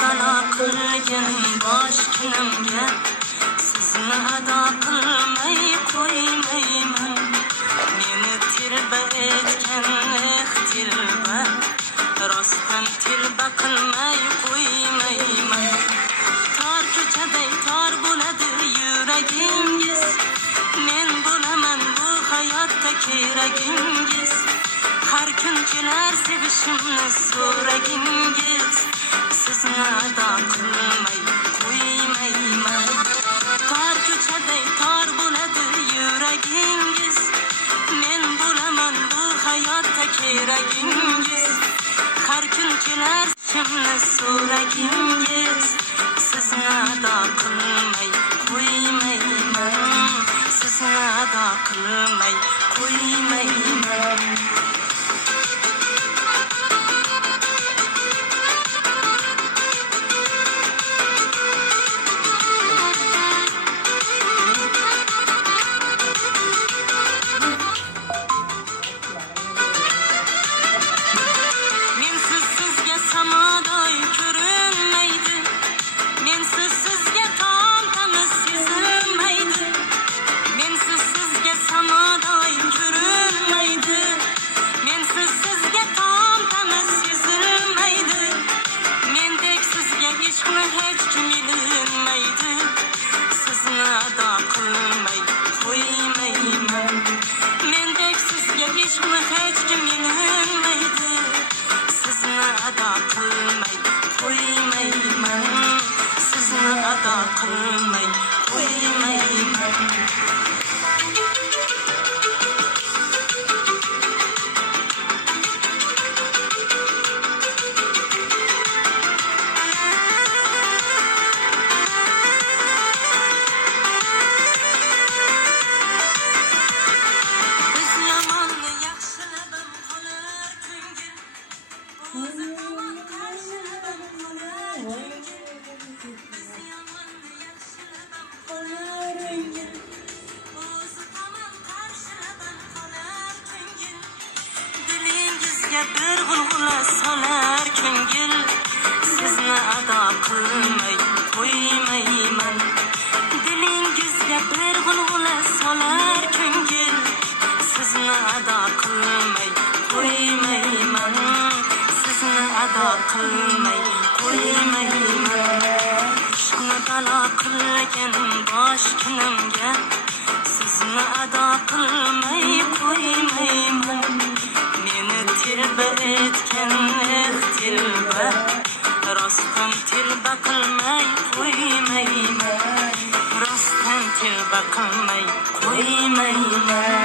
balo qilgan bosh kunimga sizni ado qilmay qo'ymayman. Meni tilba etgan tilba rostdan tilba qilmay qo'ymayman. Tor ko'chaday tor bo'ladi yuragingiz, men bo'laman bu hayotda keragingiz. Har kun kelar sevishimni so'ragingiz, sizni ado qilmay qo'ymayman. Tor ko'chaday tor bo'ladi yuragingiz, men bo'laman bu hayotda keragingiz. Har kun kelar sevishimni so'ragingiz, sizni ado qilmay qo'ymayman. Sizni ado qilmay qo'ymayman. Qilmay qo'ymayman. Biz yomonni yaxshilabam qolar ko'ngil, o'zi tomon qarshilabam qolar ko'ngil. Biz yomonni yaxshilabam qolar ko'ngil, o'zi tomon qarshilabam qolar ko'ngil. Dilingizga bir g'ulg'ula solar ko'ngil, sizni ado qilmay qo'ymayman. Dilingizga bir g'ulg'ula solar ko'ngil, sizni ado qilmay qo'ymayman. Sizni ado qilmay qo'ymayman. Ishqni balo qilgan bosh kunimga sizni ado qilmay qo'ymayman. Meni tilba etgan tilba rostdan tilba qilmay qo'ymayman. Rostdan tilba qilmay qo'ymayman.